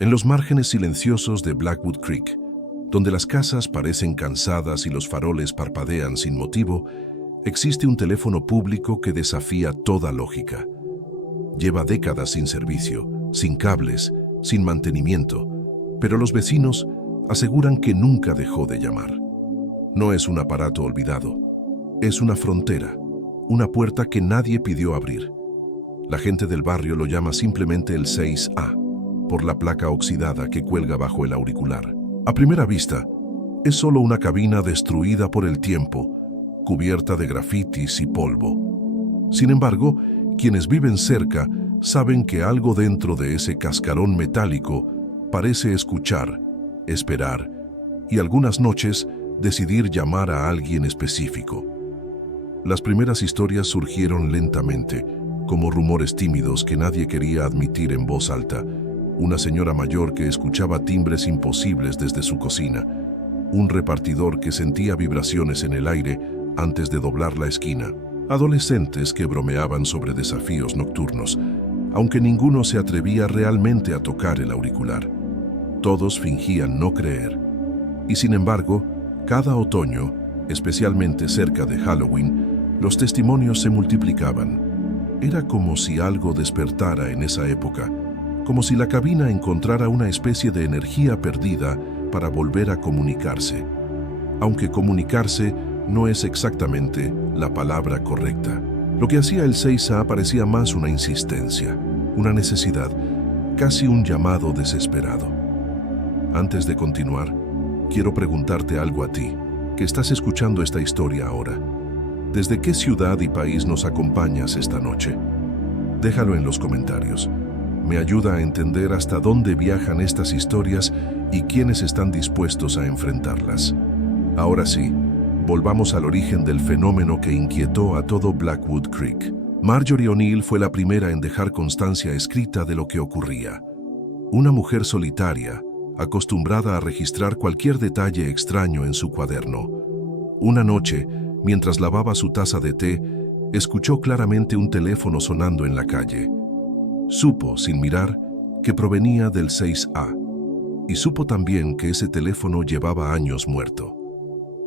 En los márgenes silenciosos de Blackwood Creek, donde las casas parecen cansadas y los faroles parpadean sin motivo, existe un teléfono público que desafía toda lógica. Lleva décadas sin servicio, sin cables, sin mantenimiento, pero los vecinos aseguran que nunca dejó de llamar. No es un aparato olvidado, es una frontera, una puerta que nadie pidió abrir. La gente del barrio lo llama simplemente el 6A, por la placa oxidada que cuelga bajo el auricular. A primera vista, es solo una cabina destruida por el tiempo, cubierta de grafitis y polvo. Sin embargo, quienes viven cerca saben que algo dentro de ese cascarón metálico parece escuchar, esperar y algunas noches decidir llamar a alguien específico. Las primeras historias surgieron lentamente, como rumores tímidos que nadie quería admitir en voz alta. Una señora mayor que escuchaba timbres imposibles desde su cocina, un repartidor que sentía vibraciones en el aire antes de doblar la esquina, adolescentes que bromeaban sobre desafíos nocturnos, aunque ninguno se atrevía realmente a tocar el auricular. Todos fingían no creer. Y sin embargo, cada otoño, especialmente cerca de Halloween, los testimonios se multiplicaban. Era como si algo despertara en esa época, como si la cabina encontrara una especie de energía perdida para volver a comunicarse. Aunque comunicarse no es exactamente la palabra correcta. Lo que hacía el 6A parecía más una insistencia, una necesidad, casi un llamado desesperado. Antes de continuar, quiero preguntarte algo a ti, que estás escuchando esta historia ahora. ¿Desde qué ciudad y país nos acompañas esta noche? Déjalo en los comentarios. Me ayuda a entender hasta dónde viajan estas historias y quiénes están dispuestos a enfrentarlas. Ahora sí, volvamos al origen del fenómeno que inquietó a todo Blackwood Creek. Marjorie O'Neill fue la primera en dejar constancia escrita de lo que ocurría. Una mujer solitaria, acostumbrada a registrar cualquier detalle extraño en su cuaderno. Una noche, mientras lavaba su taza de té, escuchó claramente un teléfono sonando en la calle. Supo, sin mirar, que provenía del 6A, y supo también que ese teléfono llevaba años muerto.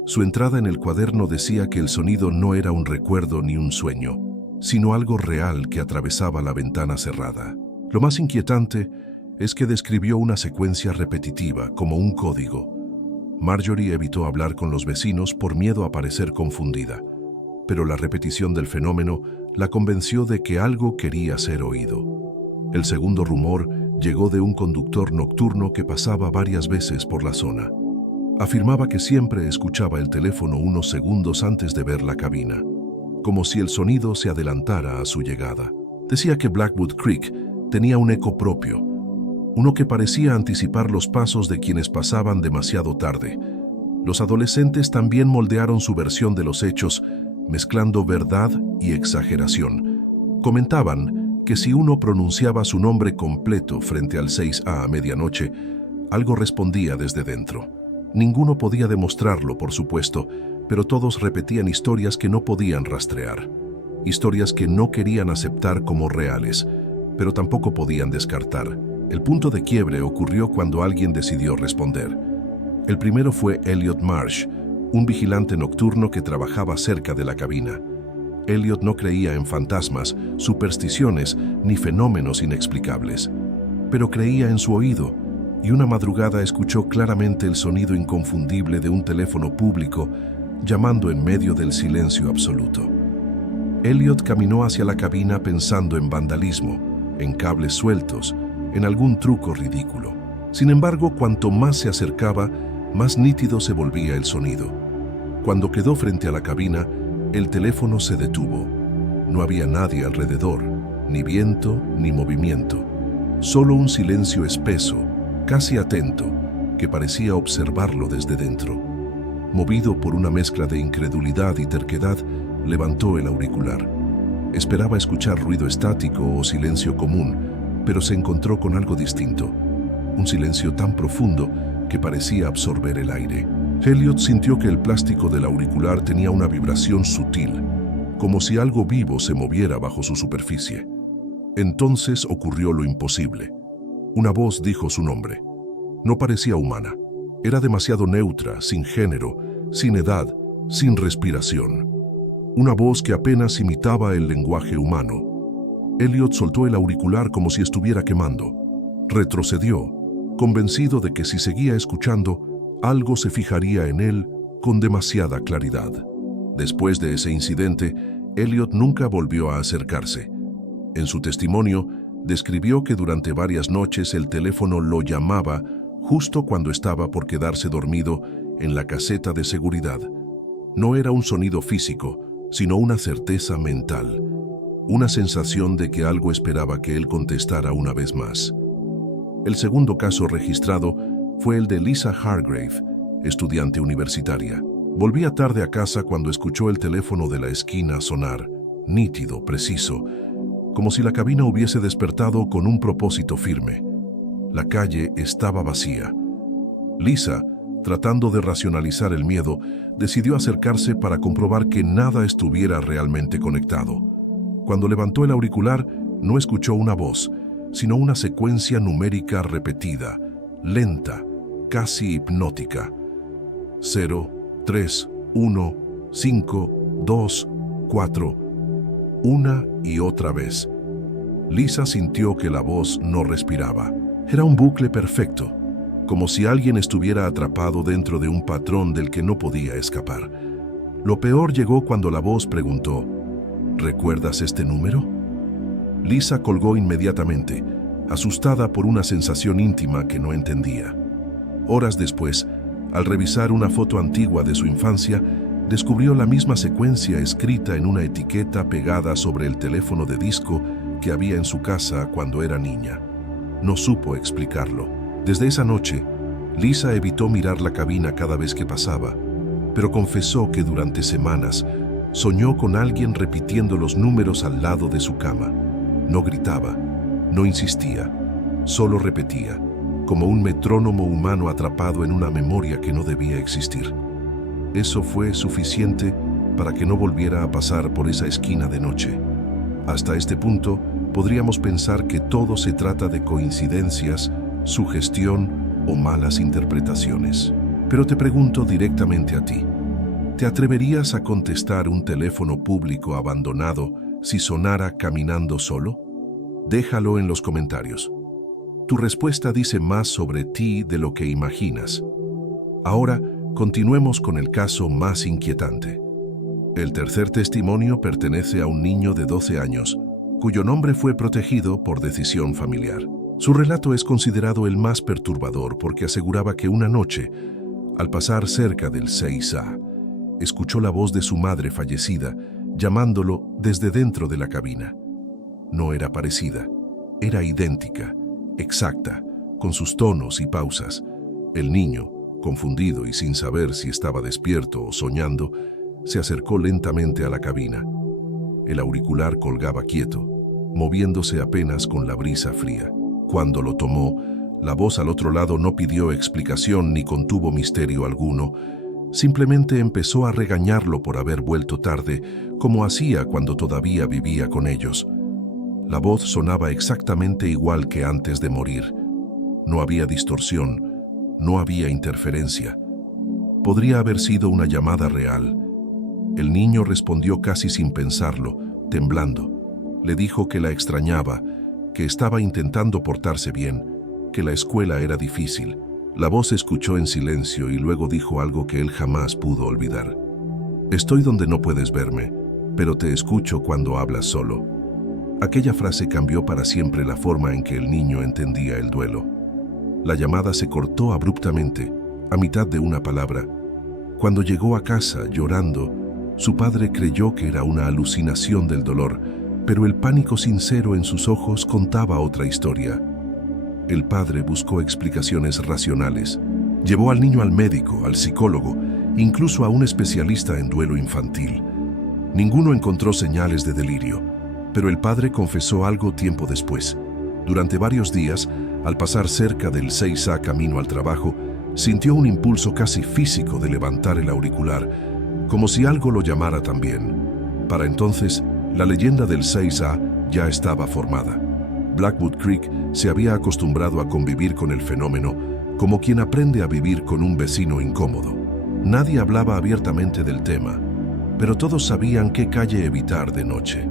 Su entrada en el cuaderno decía que el sonido no era un recuerdo ni un sueño, sino algo real que atravesaba la ventana cerrada. Lo más inquietante es que describió una secuencia repetitiva, como un código. Marjorie evitó hablar con los vecinos por miedo a parecer confundida, pero la repetición del fenómeno la convenció de que algo quería ser oído. El segundo rumor llegó de un conductor nocturno que pasaba varias veces por la zona. Afirmaba que siempre escuchaba el teléfono unos segundos antes de ver la cabina, como si el sonido se adelantara a su llegada. Decía que Blackwood Creek tenía un eco propio, uno que parecía anticipar los pasos de quienes pasaban demasiado tarde. Los adolescentes también moldearon su versión de los hechos, mezclando verdad y exageración. Comentaban que si uno pronunciaba su nombre completo frente al 6A a medianoche, algo respondía desde dentro. Ninguno podía demostrarlo, por supuesto, pero todos repetían historias que no podían rastrear. Historias que no querían aceptar como reales, pero tampoco podían descartar. El punto de quiebre ocurrió cuando alguien decidió responder. El primero fue Elliot Marsh, un vigilante nocturno que trabajaba cerca de la cabina. Elliot no creía en fantasmas, supersticiones ni fenómenos inexplicables, pero creía en su oído, y una madrugada escuchó claramente el sonido inconfundible de un teléfono público llamando en medio del silencio absoluto. Elliot caminó hacia la cabina pensando en vandalismo, en cables sueltos, en algún truco ridículo. Sin embargo, cuanto más se acercaba, más nítido se volvía el sonido. Cuando quedó frente a la cabina, el teléfono se detuvo. No había nadie alrededor, ni viento ni movimiento. Solo un silencio espeso, casi atento, que parecía observarlo desde dentro. Movido por una mezcla de incredulidad y terquedad, levantó el auricular. Esperaba escuchar ruido estático o silencio común, pero se encontró con algo distinto. Un silencio tan profundo que parecía absorber el aire. Elliot sintió que el plástico del auricular tenía una vibración sutil, como si algo vivo se moviera bajo su superficie. Entonces ocurrió lo imposible. Una voz dijo su nombre. No parecía humana. Era demasiado neutra, sin género, sin edad, sin respiración. Una voz que apenas imitaba el lenguaje humano. Elliot soltó el auricular como si estuviera quemando. Retrocedió, convencido de que si seguía escuchando, algo se fijaría en él con demasiada claridad. Después de ese incidente, Elliot nunca volvió a acercarse. En su testimonio, describió que durante varias noches el teléfono lo llamaba justo cuando estaba por quedarse dormido en la caseta de seguridad. No era un sonido físico, sino una certeza mental, una sensación de que algo esperaba que él contestara una vez más. El segundo caso registrado fue el de Lisa Hargrave, estudiante universitaria. Volvía tarde a casa cuando escuchó el teléfono de la esquina sonar, nítido, preciso, como si la cabina hubiese despertado con un propósito firme. La calle estaba vacía. Lisa, tratando de racionalizar el miedo, decidió acercarse para comprobar que nada estuviera realmente conectado. Cuando levantó el auricular, no escuchó una voz, sino una secuencia numérica repetida, lenta, casi hipnótica. 0, 3, 1, 5, 2, 4. Una y otra vez. Lisa sintió que la voz no respiraba. Era un bucle perfecto, como si alguien estuviera atrapado dentro de un patrón del que no podía escapar. Lo peor llegó cuando la voz preguntó, ¿recuerdas este número? Lisa colgó inmediatamente, asustada por una sensación íntima que no entendía. Horas después, al revisar una foto antigua de su infancia, descubrió la misma secuencia escrita en una etiqueta pegada sobre el teléfono de disco que había en su casa cuando era niña. No supo explicarlo. Desde esa noche, Lisa evitó mirar la cabina cada vez que pasaba, pero confesó que durante semanas soñó con alguien repitiendo los números al lado de su cama. No gritaba, no insistía, solo repetía, como un metrónomo humano atrapado en una memoria que no debía existir. Eso fue suficiente para que no volviera a pasar por esa esquina de noche. Hasta este punto, podríamos pensar que todo se trata de coincidencias, sugestión o malas interpretaciones. Pero te pregunto directamente a ti, ¿te atreverías a contestar un teléfono público abandonado si sonara caminando solo? Déjalo en los comentarios. Tu respuesta dice más sobre ti de lo que imaginas. Ahora, continuemos con el caso más inquietante. El tercer testimonio pertenece a un niño de 12 años, cuyo nombre fue protegido por decisión familiar. Su relato es considerado el más perturbador porque aseguraba que una noche, al pasar cerca del 6A, escuchó la voz de su madre fallecida, llamándolo desde dentro de la cabina. No era parecida, era idéntica, exacta, con sus tonos y pausas. El niño, confundido y sin saber si estaba despierto o soñando, se acercó lentamente a la cabina. El auricular colgaba quieto, moviéndose apenas con la brisa fría. Cuando lo tomó, la voz al otro lado no pidió explicación ni contuvo misterio alguno. Simplemente empezó a regañarlo por haber vuelto tarde, como hacía cuando todavía vivía con ellos. La voz sonaba exactamente igual que antes de morir. No había distorsión, no había interferencia. Podría haber sido una llamada real. El niño respondió casi sin pensarlo, temblando. Le dijo que la extrañaba, que estaba intentando portarse bien, que la escuela era difícil. La voz escuchó en silencio y luego dijo algo que él jamás pudo olvidar. Estoy donde no puedes verme, pero te escucho cuando hablas solo. Aquella frase cambió para siempre la forma en que el niño entendía el duelo. La llamada se cortó abruptamente, a mitad de una palabra. Cuando llegó a casa, llorando, su padre creyó que era una alucinación del dolor, pero el pánico sincero en sus ojos contaba otra historia. El padre buscó explicaciones racionales. Llevó al niño al médico, al psicólogo, incluso a un especialista en duelo infantil. Ninguno encontró señales de delirio, pero el padre confesó algo tiempo después. Durante varios días, al pasar cerca del 6A camino al trabajo, sintió un impulso casi físico de levantar el auricular, como si algo lo llamara también. Para entonces, la leyenda del 6A ya estaba formada. Blackwood Creek se había acostumbrado a convivir con el fenómeno como quien aprende a vivir con un vecino incómodo. Nadie hablaba abiertamente del tema, pero todos sabían qué calle evitar de noche.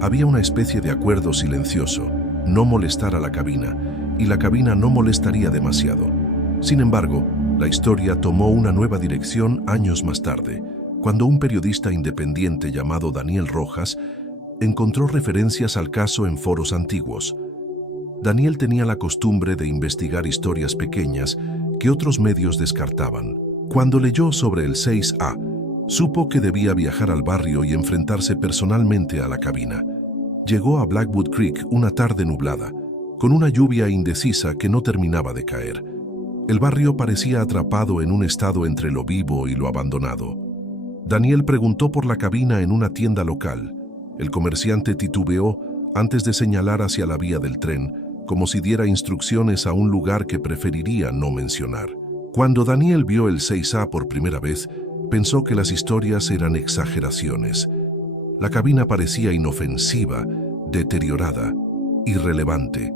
Había una especie de acuerdo silencioso: no molestar a la cabina, y la cabina no molestaría demasiado. Sin embargo, la historia tomó una nueva dirección años más tarde, cuando un periodista independiente llamado Daniel Rojas encontró referencias al caso en foros antiguos. Daniel tenía la costumbre de investigar historias pequeñas que otros medios descartaban. Cuando leyó sobre el 6A, supo que debía viajar al barrio y enfrentarse personalmente a la cabina. Llegó a Blackwood Creek una tarde nublada, con una lluvia indecisa que no terminaba de caer. El barrio parecía atrapado en un estado entre lo vivo y lo abandonado. Daniel preguntó por la cabina en una tienda local. El comerciante titubeó antes de señalar hacia la vía del tren, como si diera instrucciones a un lugar que preferiría no mencionar. Cuando Daniel vio el 6A por primera vez, pensó que las historias eran exageraciones. La cabina parecía inofensiva, deteriorada, irrelevante.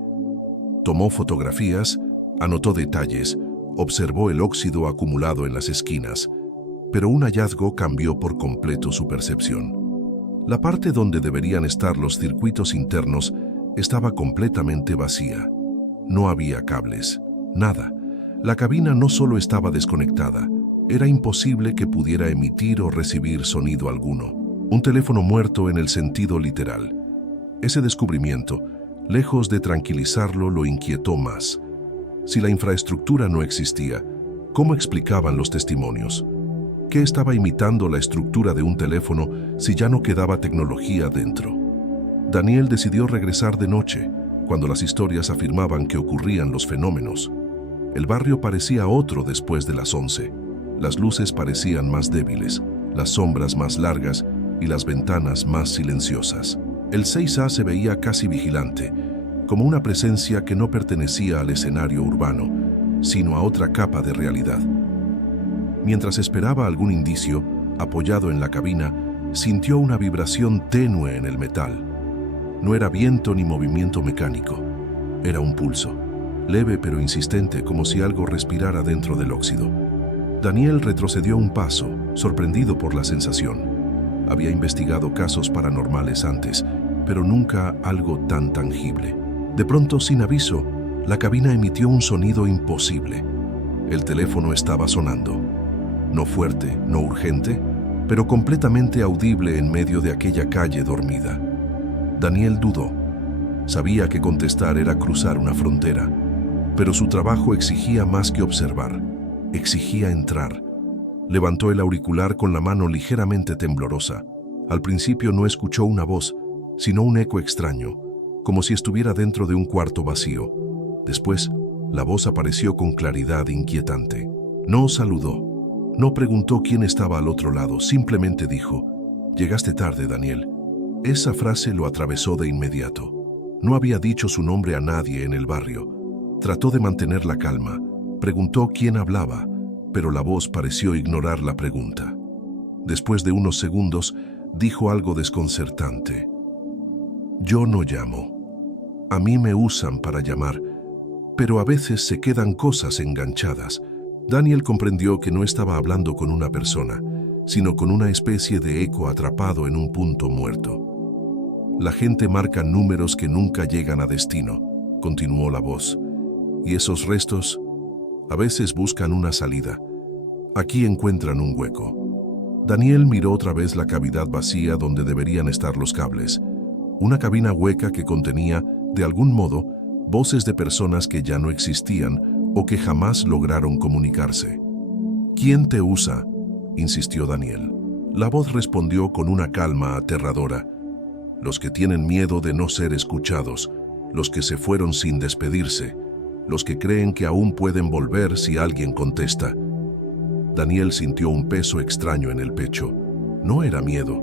Tomó fotografías, anotó detalles, observó el óxido acumulado en las esquinas, pero un hallazgo cambió por completo su percepción. La parte donde deberían estar los circuitos internos estaba completamente vacía. No había cables, nada. La cabina no solo estaba desconectada, era imposible que pudiera emitir o recibir sonido alguno. Un teléfono muerto en el sentido literal. Ese descubrimiento, lejos de tranquilizarlo, lo inquietó más. Si la infraestructura no existía, ¿cómo explicaban los testimonios? ¿Qué estaba imitando la estructura de un teléfono si ya no quedaba tecnología dentro? Daniel decidió regresar de noche, cuando las historias afirmaban que ocurrían los fenómenos. El barrio parecía otro después de las 11. Las luces parecían más débiles, las sombras más largas y las ventanas más silenciosas. El 6A se veía casi vigilante, como una presencia que no pertenecía al escenario urbano, sino a otra capa de realidad. Mientras esperaba algún indicio, apoyado en la cabina, sintió una vibración tenue en el metal. No era viento ni movimiento mecánico, era un pulso, leve pero insistente, como si algo respirara dentro del óxido. Daniel retrocedió un paso, sorprendido por la sensación. Había investigado casos paranormales antes, pero nunca algo tan tangible. De pronto, sin aviso, la cabina emitió un sonido imposible. El teléfono estaba sonando. No fuerte, no urgente, pero completamente audible en medio de aquella calle dormida. Daniel dudó. Sabía que contestar era cruzar una frontera, pero su trabajo exigía más que observar, exigía entrar. Levantó el auricular con la mano ligeramente temblorosa. Al principio no escuchó una voz, sino un eco extraño, como si estuviera dentro de un cuarto vacío. Después, la voz apareció con claridad inquietante. No saludó, no preguntó quién estaba al otro lado, simplemente dijo: «Llegaste tarde, Daniel». Esa frase lo atravesó de inmediato. No había dicho su nombre a nadie en el barrio. Trató de mantener la calma, preguntó quién hablaba, pero la voz pareció ignorar la pregunta. Después de unos segundos, dijo algo desconcertante: «Yo no llamo. A mí me usan para llamar, pero a veces se quedan cosas enganchadas». Daniel comprendió que no estaba hablando con una persona, sino con una especie de eco atrapado en un punto muerto. «La gente marca números que nunca llegan a destino», continuó la voz, «y esos restos a veces buscan una salida. Aquí encuentran un hueco». Daniel miró otra vez la cavidad vacía donde deberían estar los cables. Una cabina hueca que contenía, de algún modo, voces de personas que ya no existían o que jamás lograron comunicarse. «¿Quién te usa?», insistió Daniel. La voz respondió con una calma aterradora: «Los que tienen miedo de no ser escuchados, los que se fueron sin despedirse, los que creen que aún pueden volver si alguien contesta». Daniel sintió un peso extraño en el pecho. No era miedo,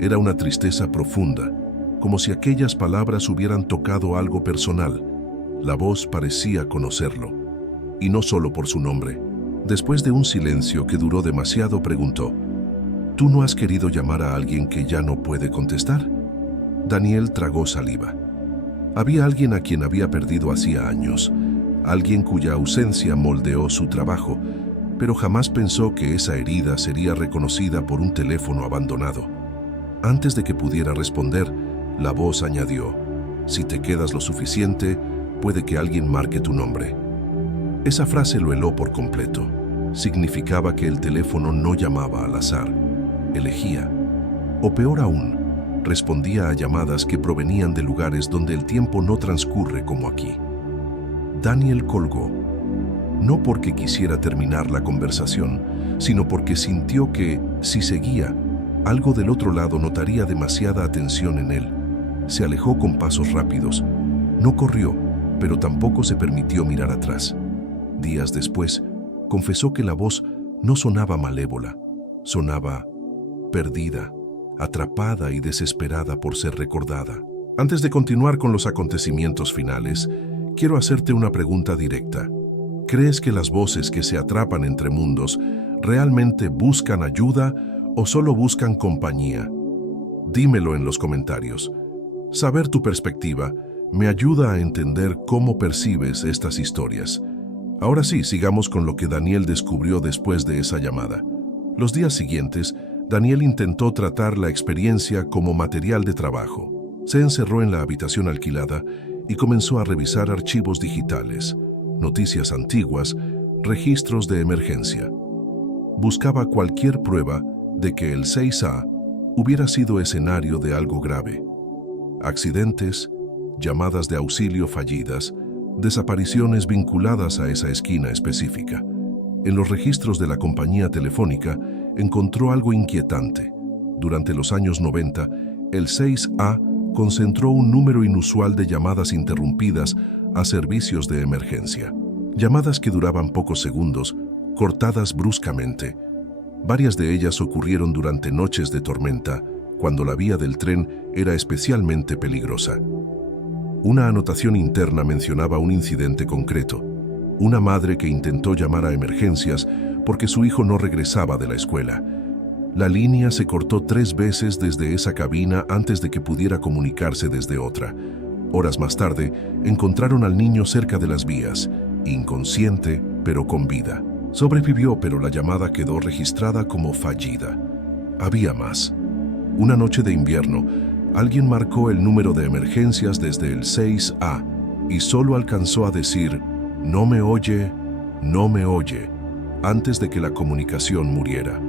era una tristeza profunda, como si aquellas palabras hubieran tocado algo personal. La voz parecía conocerlo, y no solo por su nombre. Después de un silencio que duró demasiado, preguntó: «¿Tú no has querido llamar a alguien que ya no puede contestar?». Daniel tragó saliva. Había alguien a quien había perdido hacía años, alguien cuya ausencia moldeó su trabajo, pero jamás pensó que esa herida sería reconocida por un teléfono abandonado. Antes de que pudiera responder, la voz añadió: «Si te quedas lo suficiente, puede que alguien marque tu nombre». Esa frase lo heló por completo. Significaba que el teléfono no llamaba al azar, elegía. O peor aún, respondía a llamadas que provenían de lugares donde el tiempo no transcurre como aquí. Daniel colgó, no porque quisiera terminar la conversación, sino porque sintió que, si seguía, algo del otro lado notaría demasiada atención en él. Se alejó con pasos rápidos. No corrió, pero tampoco se permitió mirar atrás. Días después, confesó que la voz no sonaba malévola, sonaba perdida, atrapada y desesperada por ser recordada. Antes de continuar con los acontecimientos finales, quiero hacerte una pregunta directa. ¿Crees que las voces que se atrapan entre mundos realmente buscan ayuda o solo buscan compañía? Dímelo en los comentarios. Saber tu perspectiva me ayuda a entender cómo percibes estas historias. Ahora sí, sigamos con lo que Daniel descubrió después de esa llamada. Los días siguientes, Daniel intentó tratar la experiencia como material de trabajo. Se encerró en la habitación alquilada y comenzó a revisar archivos digitales, noticias antiguas, registros de emergencia. Buscaba cualquier prueba de que el 6A hubiera sido escenario de algo grave. Accidentes, llamadas de auxilio fallidas, desapariciones vinculadas a esa esquina específica. En los registros de la compañía telefónica encontró algo inquietante. Durante los años 90, el 6A concentró un número inusual de llamadas interrumpidas a servicios de emergencia. Llamadas que duraban pocos segundos, cortadas bruscamente. Varias de ellas ocurrieron durante noches de tormenta, cuando la vía del tren era especialmente peligrosa. Una anotación interna mencionaba un incidente concreto. Una madre que intentó llamar a emergencias porque su hijo no regresaba de la escuela. La línea se cortó 3 veces desde esa cabina antes de que pudiera comunicarse desde otra. Horas más tarde, encontraron al niño cerca de las vías, inconsciente pero con vida. Sobrevivió, pero la llamada quedó registrada como fallida. Había más. Una noche de invierno, alguien marcó el número de emergencias desde el 6A y solo alcanzó a decir: «No me oye, no me oye», antes de que la comunicación muriera.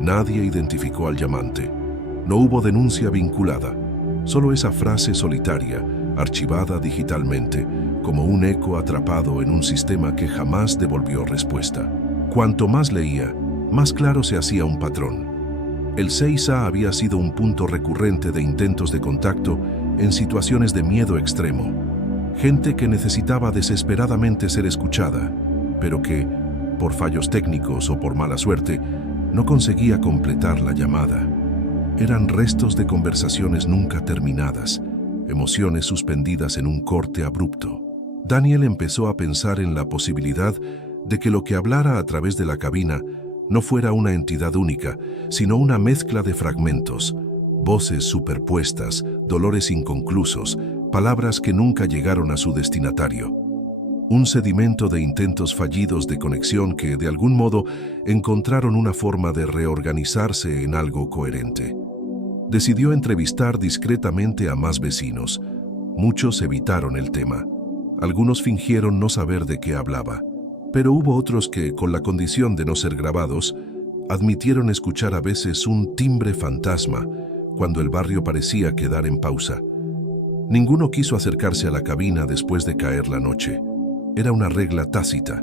Nadie identificó al llamante. No hubo denuncia vinculada, solo esa frase solitaria, archivada digitalmente, como un eco atrapado en un sistema que jamás devolvió respuesta. Cuanto más leía, más claro se hacía un patrón. El 6A había sido un punto recurrente de intentos de contacto en situaciones de miedo extremo. Gente que necesitaba desesperadamente ser escuchada, pero que, por fallos técnicos o por mala suerte, no conseguía completar la llamada. Eran restos de conversaciones nunca terminadas, emociones suspendidas en un corte abrupto. Daniel empezó a pensar en la posibilidad de que lo que hablara a través de la cabina no fuera una entidad única, sino una mezcla de fragmentos, voces superpuestas, dolores inconclusos, palabras que nunca llegaron a su destinatario. Un sedimento de intentos fallidos de conexión que, de algún modo, encontraron una forma de reorganizarse en algo coherente. Decidió entrevistar discretamente a más vecinos. Muchos evitaron el tema. Algunos fingieron no saber de qué hablaba. Pero hubo otros que, con la condición de no ser grabados, admitieron escuchar a veces un timbre fantasma cuando el barrio parecía quedar en pausa. Ninguno quiso acercarse a la cabina después de caer la noche. Era una regla tácita.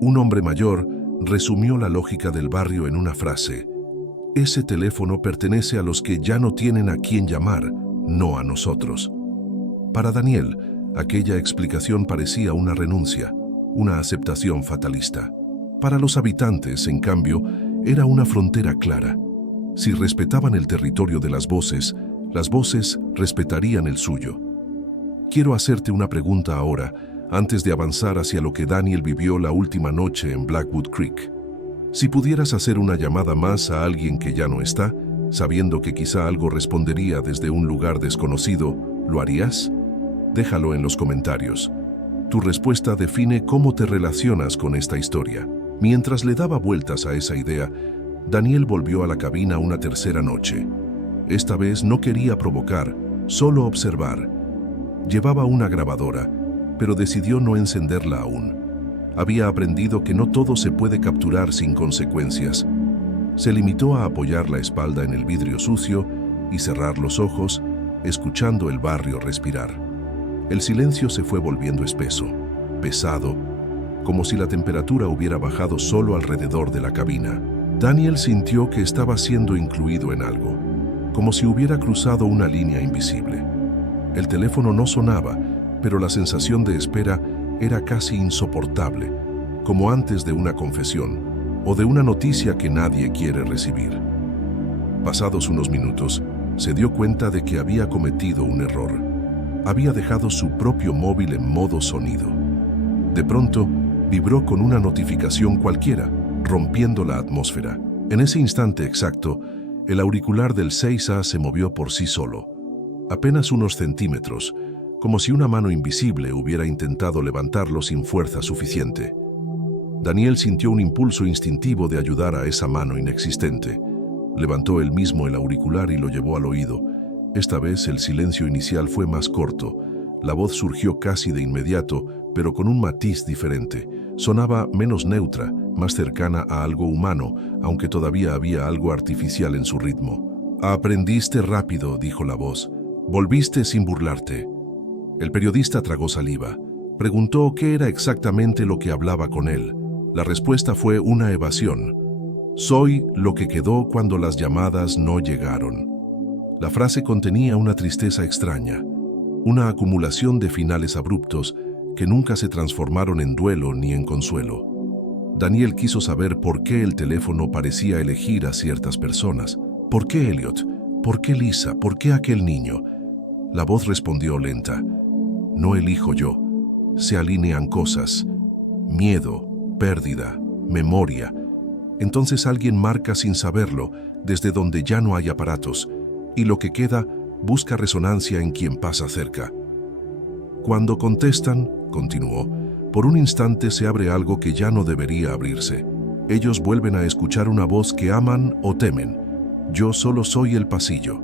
Un hombre mayor resumió la lógica del barrio en una frase: «Ese teléfono pertenece a los que ya no tienen a quién llamar, no a nosotros». Para Daniel, aquella explicación parecía una renuncia, una aceptación fatalista. Para los habitantes, en cambio, era una frontera clara. Si respetaban el territorio de las voces respetarían el suyo. Quiero hacerte una pregunta ahora, antes de avanzar hacia lo que Daniel vivió la última noche en Blackwood Creek. Si pudieras hacer una llamada más a alguien que ya no está, sabiendo que quizá algo respondería desde un lugar desconocido, ¿lo harías? Déjalo en los comentarios. Tu respuesta define cómo te relacionas con esta historia. Mientras le daba vueltas a esa idea, Daniel volvió a la cabina una tercera noche. Esta vez no quería provocar, solo observar. Llevaba una grabadora, pero decidió no encenderla aún. Había aprendido que no todo se puede capturar sin consecuencias. Se limitó a apoyar la espalda en el vidrio sucio y cerrar los ojos, escuchando el barrio respirar. El silencio se fue volviendo espeso, pesado, como si la temperatura hubiera bajado solo alrededor de la cabina. Daniel sintió que estaba siendo incluido en algo, como si hubiera cruzado una línea invisible. El teléfono no sonaba, pero la sensación de espera era casi insoportable, como antes de una confesión o de una noticia que nadie quiere recibir. Pasados unos minutos, se dio cuenta de que había cometido un error. Había dejado su propio móvil en modo sonido. De pronto, vibró con una notificación cualquiera, rompiendo la atmósfera. En ese instante exacto, el auricular del 6A se movió por sí solo, apenas unos centímetros, como si una mano invisible hubiera intentado levantarlo sin fuerza suficiente. Daniel sintió un impulso instintivo de ayudar a esa mano inexistente. Levantó él mismo el auricular y lo llevó al oído. Esta vez el silencio inicial fue más corto. La voz surgió casi de inmediato, pero con un matiz diferente. Sonaba menos neutra, más cercana a algo humano, aunque todavía había algo artificial en su ritmo. «Aprendiste rápido», dijo la voz. «Volviste sin burlarte». El periodista tragó saliva. Preguntó qué era exactamente lo que hablaba con él. La respuesta fue una evasión. «Soy lo que quedó cuando las llamadas no llegaron». La frase contenía una tristeza extraña, una acumulación de finales abruptos que nunca se transformaron en duelo ni en consuelo. Daniel quiso saber por qué el teléfono parecía elegir a ciertas personas. ¿Por qué Elliot? ¿Por qué Lisa? ¿Por qué aquel niño? La voz respondió lenta. «No elijo yo. Se alinean cosas. Miedo, pérdida, memoria. Entonces alguien marca sin saberlo, desde donde ya no hay aparatos, y lo que queda busca resonancia en quien pasa cerca. Cuando contestan», continuó, «por un instante se abre algo que ya no debería abrirse. Ellos vuelven a escuchar una voz que aman o temen. Yo solo soy el pasillo».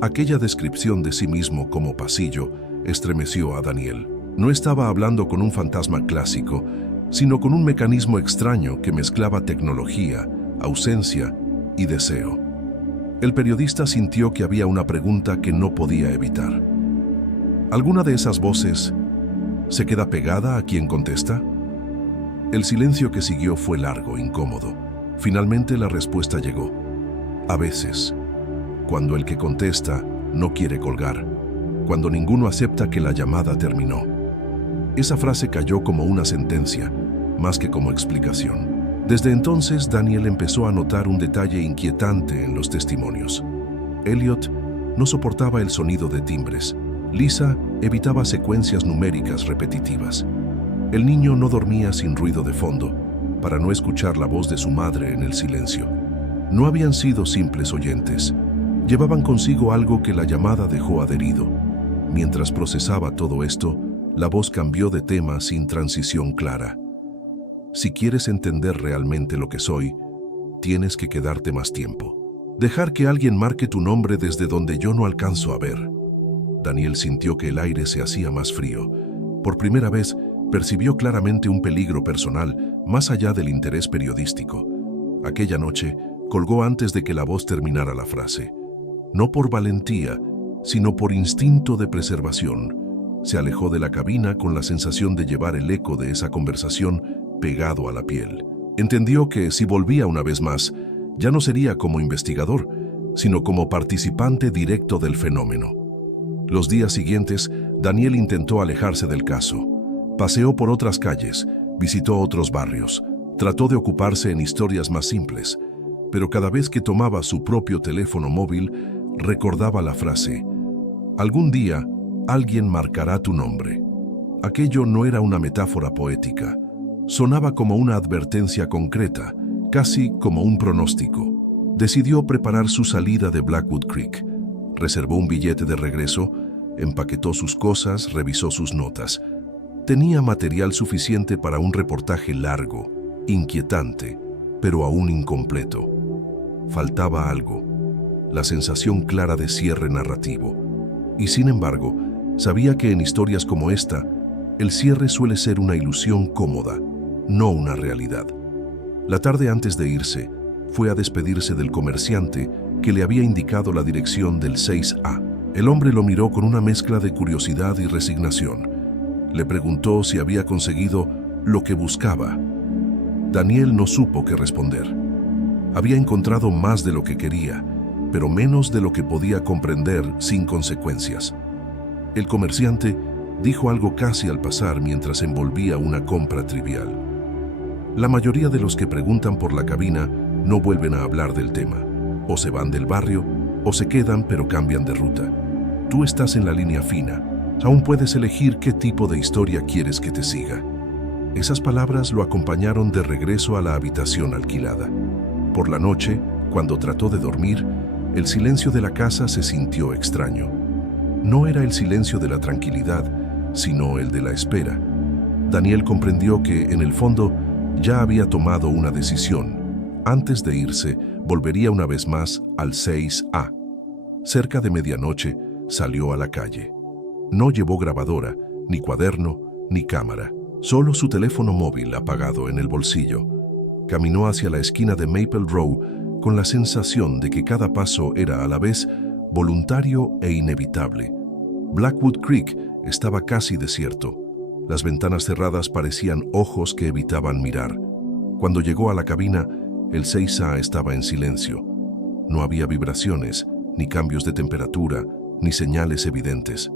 Aquella descripción de sí mismo como pasillo estremeció a Daniel. No estaba hablando con un fantasma clásico, sino con un mecanismo extraño que mezclaba tecnología, ausencia y deseo. El periodista sintió que había una pregunta que no podía evitar. ¿Alguna de esas voces se queda pegada a quien contesta? El silencio que siguió fue largo, incómodo. Finalmente la respuesta llegó. A veces, cuando el que contesta no quiere colgar, cuando ninguno acepta que la llamada terminó. Esa frase cayó como una sentencia, más que como explicación. Desde entonces, Daniel empezó a notar un detalle inquietante en los testimonios. Elliot no soportaba el sonido de timbres. Lisa evitaba secuencias numéricas repetitivas. El niño no dormía sin ruido de fondo, para no escuchar la voz de su madre en el silencio. No habían sido simples oyentes. Llevaban consigo algo que la llamada dejó adherido. Mientras procesaba todo esto, la voz cambió de tema sin transición clara. «Si quieres entender realmente lo que soy, tienes que quedarte más tiempo. Dejar que alguien marque tu nombre desde donde yo no alcanzo a ver». Daniel sintió que el aire se hacía más frío. Por primera vez, percibió claramente un peligro personal, más allá del interés periodístico. Aquella noche, colgó antes de que la voz terminara la frase. No por valentía, sino por instinto de preservación. Se alejó de la cabina con la sensación de llevar el eco de esa conversación pegado a la piel. Entendió que si volvía una vez más, ya no sería como investigador, sino como participante directo del fenómeno. Los días siguientes, Daniel intentó alejarse del caso. Paseó por otras calles, visitó otros barrios, trató de ocuparse en historias más simples, pero cada vez que tomaba su propio teléfono móvil, recordaba la frase: «Algún día, alguien marcará tu nombre». Aquello no era una metáfora poética. Sonaba como una advertencia concreta, casi como un pronóstico. Decidió preparar su salida de Blackwood Creek. Reservó un billete de regreso, empaquetó sus cosas, revisó sus notas. Tenía material suficiente para un reportaje largo, inquietante, pero aún incompleto. Faltaba algo, la sensación clara de cierre narrativo. Y sin embargo, sabía que en historias como esta, el cierre suele ser una ilusión cómoda, no una realidad. La tarde antes de irse, fue a despedirse del comerciante que le había indicado la dirección del 6A. El hombre lo miró con una mezcla de curiosidad y resignación. Le preguntó si había conseguido lo que buscaba. Daniel no supo qué responder. Había encontrado más de lo que quería, pero menos de lo que podía comprender sin consecuencias. El comerciante dijo algo casi al pasar mientras envolvía una compra trivial. La mayoría de los que preguntan por la cabina no vuelven a hablar del tema. O se van del barrio, o se quedan pero cambian de ruta. Tú estás en la línea fina. Aún puedes elegir qué tipo de historia quieres que te siga. Esas palabras lo acompañaron de regreso a la habitación alquilada. Por la noche, cuando trató de dormir, el silencio de la casa se sintió extraño. No era el silencio de la tranquilidad, sino el de la espera. Daniel comprendió que, en el fondo, ya había tomado una decisión. Antes de irse, volvería una vez más al 6A. Cerca de medianoche, salió a la calle. No llevó grabadora, ni cuaderno, ni cámara. Solo su teléfono móvil apagado en el bolsillo. Caminó hacia la esquina de Maple Row con la sensación de que cada paso era a la vez voluntario e inevitable. Blackwood Creek estaba casi desierto. Las ventanas cerradas parecían ojos que evitaban mirar. Cuando llegó a la cabina, el 6A estaba en silencio. No había vibraciones, ni cambios de temperatura, ni señales evidentes.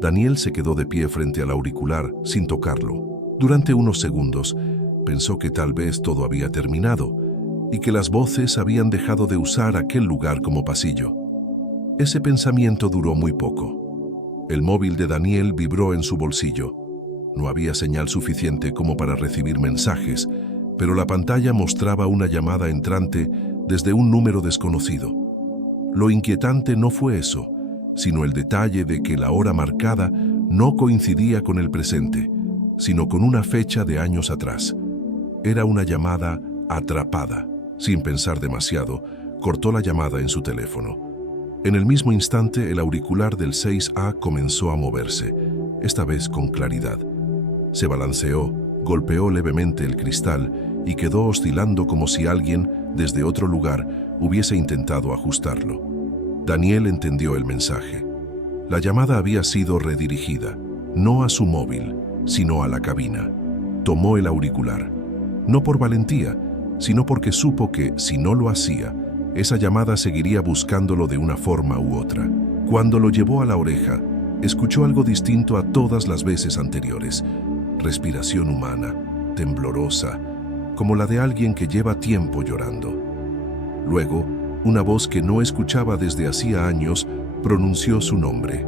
Daniel se quedó de pie frente al auricular sin tocarlo. Durante unos segundos, pensó que tal vez todo había terminado y que las voces habían dejado de usar aquel lugar como pasillo. Ese pensamiento duró muy poco. El móvil de Daniel vibró en su bolsillo. No había señal suficiente como para recibir mensajes, pero la pantalla mostraba una llamada entrante desde un número desconocido. Lo inquietante no fue eso, sino el detalle de que la hora marcada no coincidía con el presente, sino con una fecha de años atrás. Era una llamada atrapada. Sin pensar demasiado, cortó la llamada en su teléfono. En el mismo instante, el auricular del 6A comenzó a moverse, esta vez con claridad. Se balanceó, golpeó levemente el cristal y quedó oscilando como si alguien, desde otro lugar, hubiese intentado ajustarlo. Daniel entendió el mensaje. La llamada había sido redirigida, no a su móvil, sino a la cabina. Tomó el auricular, no por valentía, sino porque supo que, si no lo hacía, esa llamada seguiría buscándolo de una forma u otra. Cuando lo llevó a la oreja, escuchó algo distinto a todas las veces anteriores. Respiración humana, temblorosa, como la de alguien que lleva tiempo llorando. Luego, una voz que no escuchaba desde hacía años pronunció su nombre.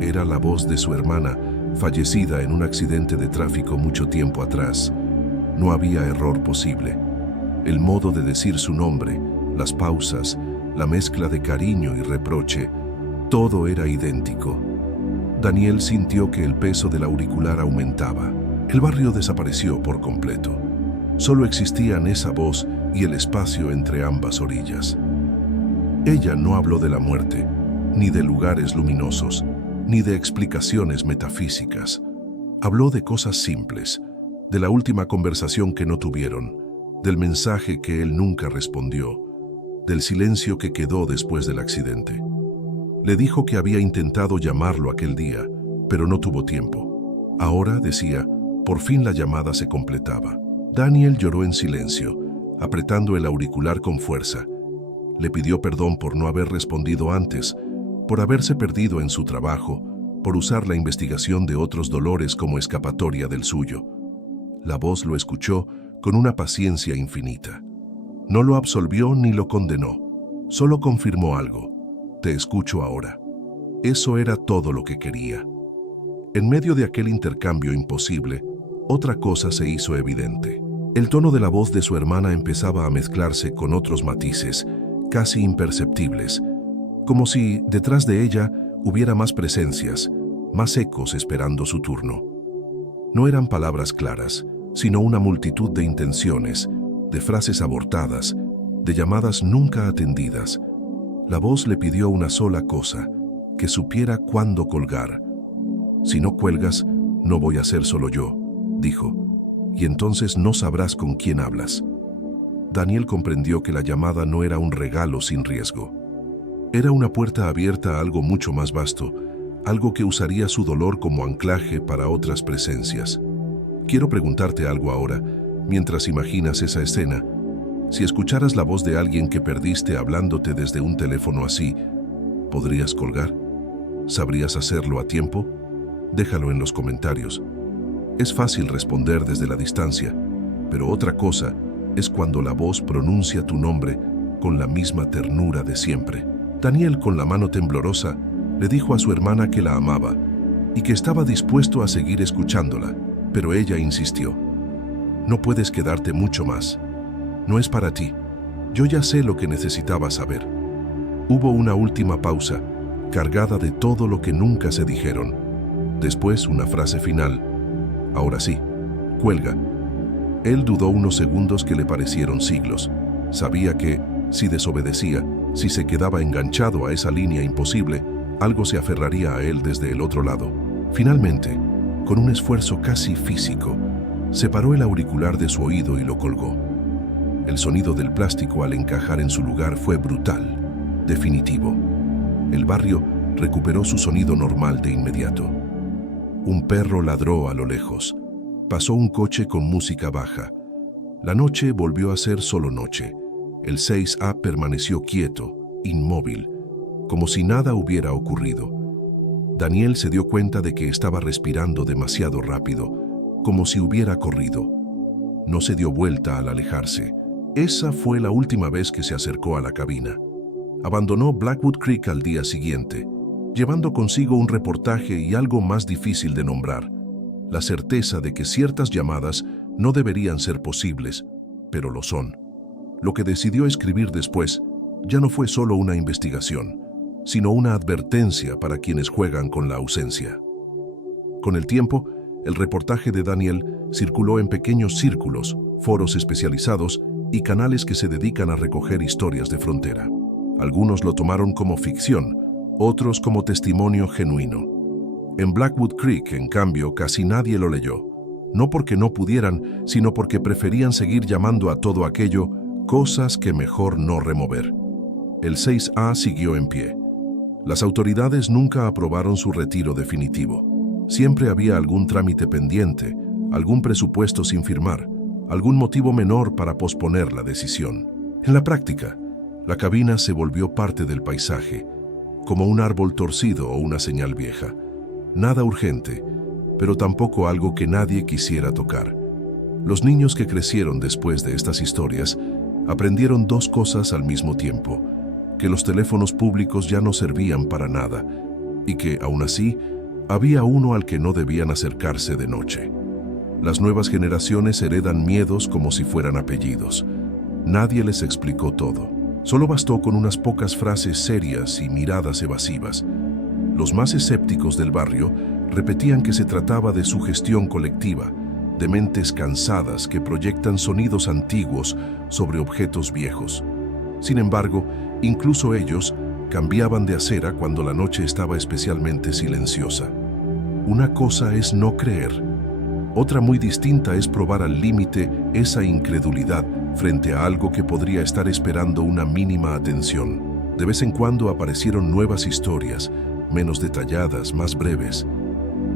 Era la voz de su hermana, fallecida en un accidente de tráfico mucho tiempo atrás. No había error posible. El modo de decir su nombre, las pausas, la mezcla de cariño y reproche, todo era idéntico. Daniel sintió que el peso del auricular aumentaba. El barrio desapareció por completo. Solo existían esa voz y el espacio entre ambas orillas. Ella no habló de la muerte, ni de lugares luminosos, ni de explicaciones metafísicas. Habló de cosas simples, de la última conversación que no tuvieron, del mensaje que él nunca respondió, del silencio que quedó después del accidente. Le dijo que había intentado llamarlo aquel día, pero no tuvo tiempo. Ahora, decía, por fin la llamada se completaba. Daniel lloró en silencio, apretando el auricular con fuerza. Le pidió perdón por no haber respondido antes, por haberse perdido en su trabajo, por usar la investigación de otros dolores como escapatoria del suyo. La voz lo escuchó con una paciencia infinita. No lo absolvió ni lo condenó, solo confirmó algo. Te escucho ahora. Eso era todo lo que quería. En medio de aquel intercambio imposible, otra cosa se hizo evidente. El tono de la voz de su hermana empezaba a mezclarse con otros matices, casi imperceptibles, como si detrás de ella hubiera más presencias, más ecos esperando su turno. No eran palabras claras, sino una multitud de intenciones, de frases abortadas, de llamadas nunca atendidas. La voz le pidió una sola cosa, que supiera cuándo colgar. «Si no cuelgas, no voy a ser solo yo», dijo, «y entonces no sabrás con quién hablas». Daniel comprendió que la llamada no era un regalo sin riesgo. Era una puerta abierta a algo mucho más vasto, algo que usaría su dolor como anclaje para otras presencias. Quiero preguntarte algo ahora, mientras imaginas esa escena. Si escucharas la voz de alguien que perdiste hablándote desde un teléfono así, ¿podrías colgar? ¿Sabrías hacerlo a tiempo? Déjalo en los comentarios. Es fácil responder desde la distancia, pero otra cosa es cuando la voz pronuncia tu nombre con la misma ternura de siempre. Daniel, con la mano temblorosa, le dijo a su hermana que la amaba y que estaba dispuesto a seguir escuchándola, pero ella insistió. «No puedes quedarte mucho más. No es para ti. Yo ya sé lo que necesitaba saber». Hubo una última pausa, cargada de todo lo que nunca se dijeron. Después, una frase final. «Ahora sí, cuelga». Él dudó unos segundos que le parecieron siglos. Sabía que, si desobedecía, si se quedaba enganchado a esa línea imposible, algo se aferraría a él desde el otro lado. Finalmente, con un esfuerzo casi físico, separó el auricular de su oído y lo colgó. El sonido del plástico al encajar en su lugar fue brutal, definitivo. El barrio recuperó su sonido normal de inmediato. Un perro ladró a lo lejos. Pasó un coche con música baja. La noche volvió a ser solo noche. El 6A permaneció quieto, inmóvil, como si nada hubiera ocurrido. Daniel se dio cuenta de que estaba respirando demasiado rápido, como si hubiera corrido. No se dio vuelta al alejarse. Esa fue la última vez que se acercó a la cabina. Abandonó Blackwood Creek al día siguiente, llevando consigo un reportaje y algo más difícil de nombrar: la certeza de que ciertas llamadas no deberían ser posibles, pero lo son. Lo que decidió escribir después ya no fue solo una investigación, sino una advertencia para quienes juegan con la ausencia. Con el tiempo, el reportaje de Daniel circuló en pequeños círculos, foros especializados y canales que se dedican a recoger historias de frontera. Algunos lo tomaron como ficción, otros como testimonio genuino. En Blackwood Creek, en cambio, casi nadie lo leyó. No porque no pudieran, sino porque preferían seguir llamando a todo aquello cosas que mejor no remover. El 6A siguió en pie. Las autoridades nunca aprobaron su retiro definitivo. Siempre había algún trámite pendiente, algún presupuesto sin firmar, algún motivo menor para posponer la decisión. En la práctica, la cabina se volvió parte del paisaje, como un árbol torcido o una señal vieja. Nada urgente, pero tampoco algo que nadie quisiera tocar. Los niños que crecieron después de estas historias aprendieron dos cosas al mismo tiempo: que los teléfonos públicos ya no servían para nada y que, aún así, había uno al que no debían acercarse de noche. Las nuevas generaciones heredan miedos como si fueran apellidos. Nadie les explicó todo. Solo bastó con unas pocas frases serias y miradas evasivas. Los más escépticos del barrio repetían que se trataba de sugestión colectiva, de mentes cansadas que proyectan sonidos antiguos sobre objetos viejos. Sin embargo, incluso ellos cambiaban de acera cuando la noche estaba especialmente silenciosa. Una cosa es no creer. Otra muy distinta es probar al límite esa incredulidad frente a algo que podría estar esperando una mínima atención. De vez en cuando aparecieron nuevas historias, menos detalladas, más breves.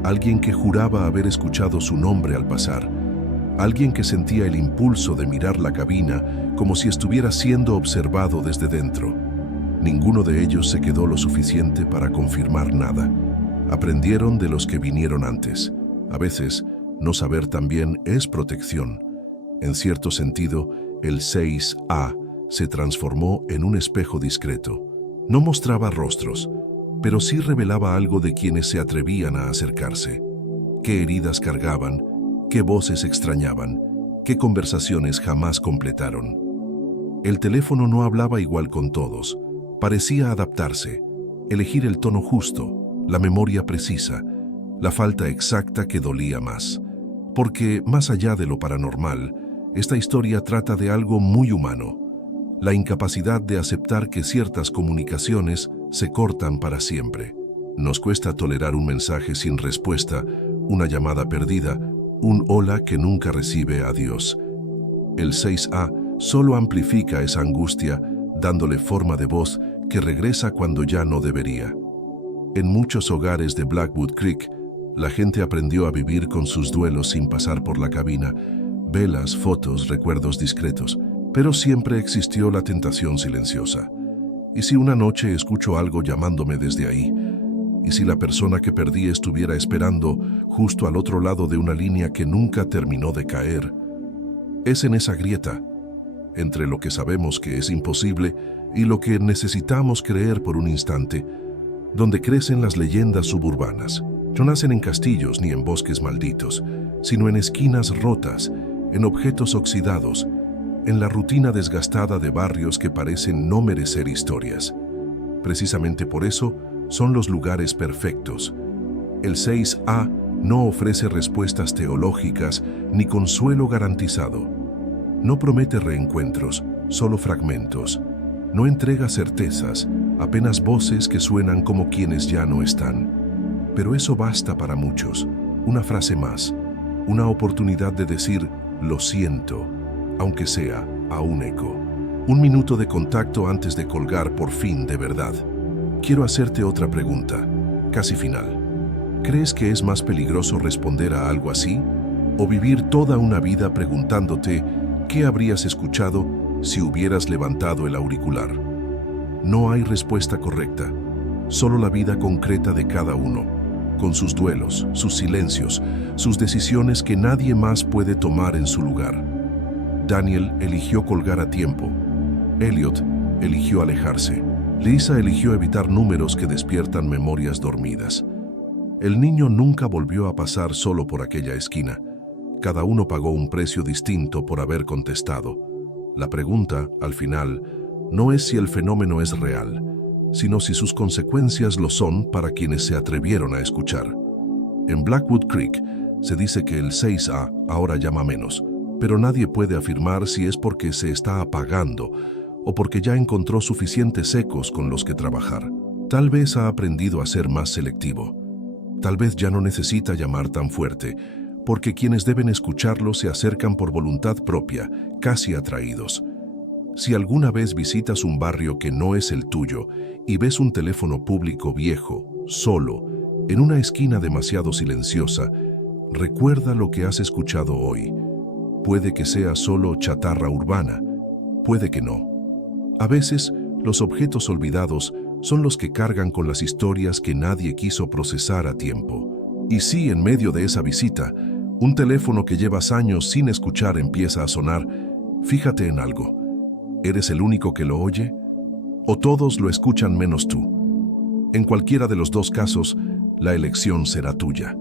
Alguien que juraba haber escuchado su nombre al pasar. Alguien que sentía el impulso de mirar la cabina como si estuviera siendo observado desde dentro. Ninguno de ellos se quedó lo suficiente para confirmar nada. Aprendieron de los que vinieron antes. A veces, no saber también es protección. En cierto sentido, el 6A se transformó en un espejo discreto. No mostraba rostros, pero sí revelaba algo de quienes se atrevían a acercarse. Qué heridas cargaban, qué voces extrañaban, qué conversaciones jamás completaron. El teléfono no hablaba igual con todos. Parecía adaptarse, elegir el tono justo, la memoria precisa, la falta exacta que dolía más. Porque, más allá de lo paranormal, esta historia trata de algo muy humano, la incapacidad de aceptar que ciertas comunicaciones se cortan para siempre. Nos cuesta tolerar un mensaje sin respuesta, una llamada perdida, un hola que nunca recibe adiós. El 6A solo amplifica esa angustia, dándole forma de voz que regresa cuando ya no debería. En muchos hogares de Blackwood Creek, la gente aprendió a vivir con sus duelos sin pasar por la cabina, velas, fotos, recuerdos discretos, pero siempre existió la tentación silenciosa. ¿Y si una noche escucho algo llamándome desde ahí? ¿Y si la persona que perdí estuviera esperando justo al otro lado de una línea que nunca terminó de caer? Es en esa grieta, entre lo que sabemos que es imposible y lo que necesitamos creer por un instante, donde crecen las leyendas suburbanas. No nacen en castillos ni en bosques malditos, sino en esquinas rotas, en objetos oxidados, en la rutina desgastada de barrios que parecen no merecer historias. Precisamente por eso son los lugares perfectos. El 6A no ofrece respuestas teológicas ni consuelo garantizado. No promete reencuentros, solo fragmentos. No entrega certezas, apenas voces que suenan como quienes ya no están. Pero eso basta para muchos, una frase más, una oportunidad de decir «lo siento», aunque sea a un eco. Un minuto de contacto antes de colgar por fin de verdad. Quiero hacerte otra pregunta, casi final. ¿Crees que es más peligroso responder a algo así? ¿O vivir toda una vida preguntándote qué habrías escuchado si hubieras levantado el auricular? No hay respuesta correcta, solo la vida concreta de cada uno, con sus duelos, sus silencios, sus decisiones que nadie más puede tomar en su lugar. Daniel eligió colgar a tiempo. Elliot eligió alejarse. Lisa eligió evitar números que despiertan memorias dormidas. El niño nunca volvió a pasar solo por aquella esquina. Cada uno pagó un precio distinto por haber contestado. La pregunta, al final, no es si el fenómeno es real, sino si sus consecuencias lo son para quienes se atrevieron a escuchar. En Blackwood Creek se dice que el 6A ahora llama menos, pero nadie puede afirmar si es porque se está apagando o porque ya encontró suficientes ecos con los que trabajar. Tal vez ha aprendido a ser más selectivo. Tal vez ya no necesita llamar tan fuerte, porque quienes deben escucharlo se acercan por voluntad propia, casi atraídos. Si alguna vez visitas un barrio que no es el tuyo y ves un teléfono público viejo, solo, en una esquina demasiado silenciosa, recuerda lo que has escuchado hoy. Puede que sea solo chatarra urbana, puede que no. A veces, los objetos olvidados son los que cargan con las historias que nadie quiso procesar a tiempo. Y si en medio de esa visita, un teléfono que llevas años sin escuchar empieza a sonar, fíjate en algo. ¿Eres el único que lo oye? ¿O todos lo escuchan menos tú? En cualquiera de los dos casos, la elección será tuya.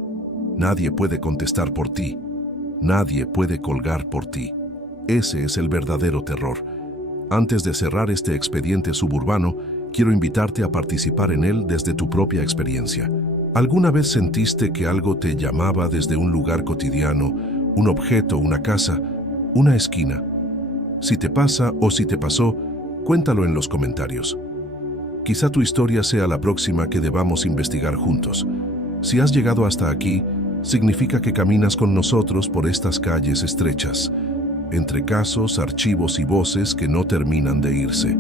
Nadie puede contestar por ti. Nadie puede colgar por ti. Ese es el verdadero terror. Antes de cerrar este expediente suburbano, quiero invitarte a participar en él desde tu propia experiencia. ¿Alguna vez sentiste que algo te llamaba desde un lugar cotidiano, un objeto, una casa, una esquina? Si te pasa o si te pasó, cuéntalo en los comentarios. Quizá tu historia sea la próxima que debamos investigar juntos. Si has llegado hasta aquí, significa que caminas con nosotros por estas calles estrechas, entre casos, archivos y voces que no terminan de irse.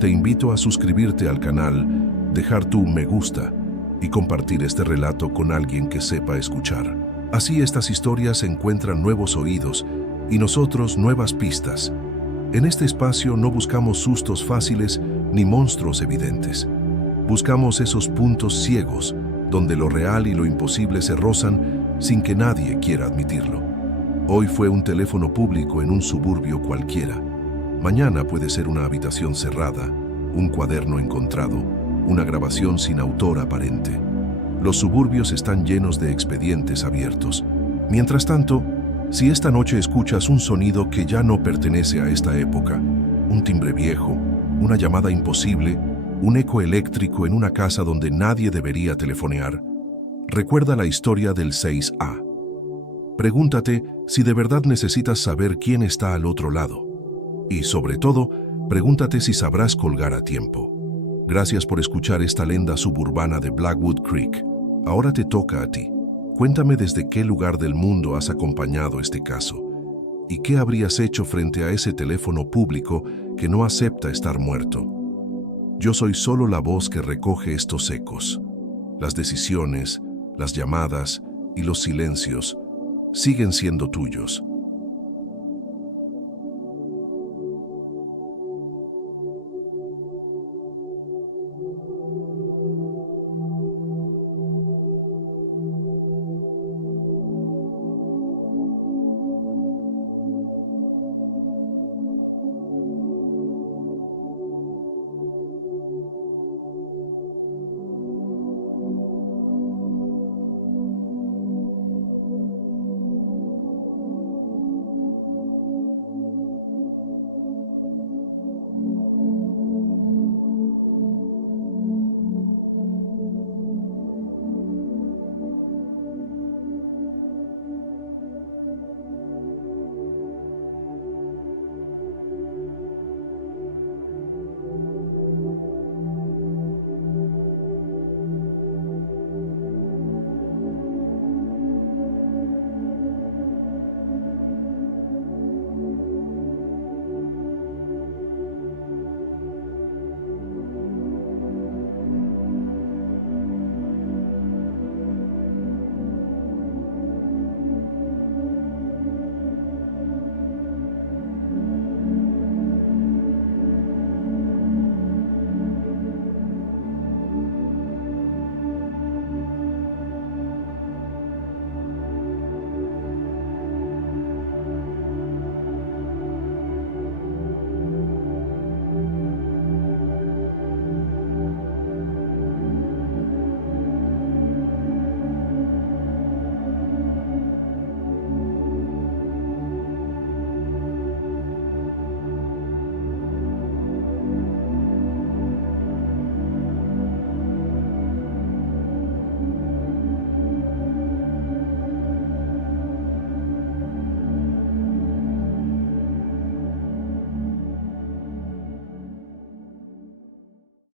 Te invito a suscribirte al canal, dejar tu me gusta y compartir este relato con alguien que sepa escuchar. Así estas historias encuentran nuevos oídos y nosotros nuevas pistas. En este espacio no buscamos sustos fáciles ni monstruos evidentes. Buscamos esos puntos ciegos donde lo real y lo imposible se rozan sin que nadie quiera admitirlo. Hoy fue un teléfono público en un suburbio cualquiera. Mañana puede ser una habitación cerrada, un cuaderno encontrado, una grabación sin autor aparente. Los suburbios están llenos de expedientes abiertos. Mientras tanto, si esta noche escuchas un sonido que ya no pertenece a esta época, un timbre viejo, una llamada imposible, un eco eléctrico en una casa donde nadie debería telefonear. Recuerda la historia del 6A. Pregúntate si de verdad necesitas saber quién está al otro lado. Y sobre todo, pregúntate si sabrás colgar a tiempo. Gracias por escuchar esta leyenda suburbana de Blackwood Creek. Ahora te toca a ti. Cuéntame desde qué lugar del mundo has acompañado este caso. ¿Y qué habrías hecho frente a ese teléfono público que no acepta estar muerto? Yo soy solo la voz que recoge estos ecos. Las decisiones, las llamadas y los silencios siguen siendo tuyos.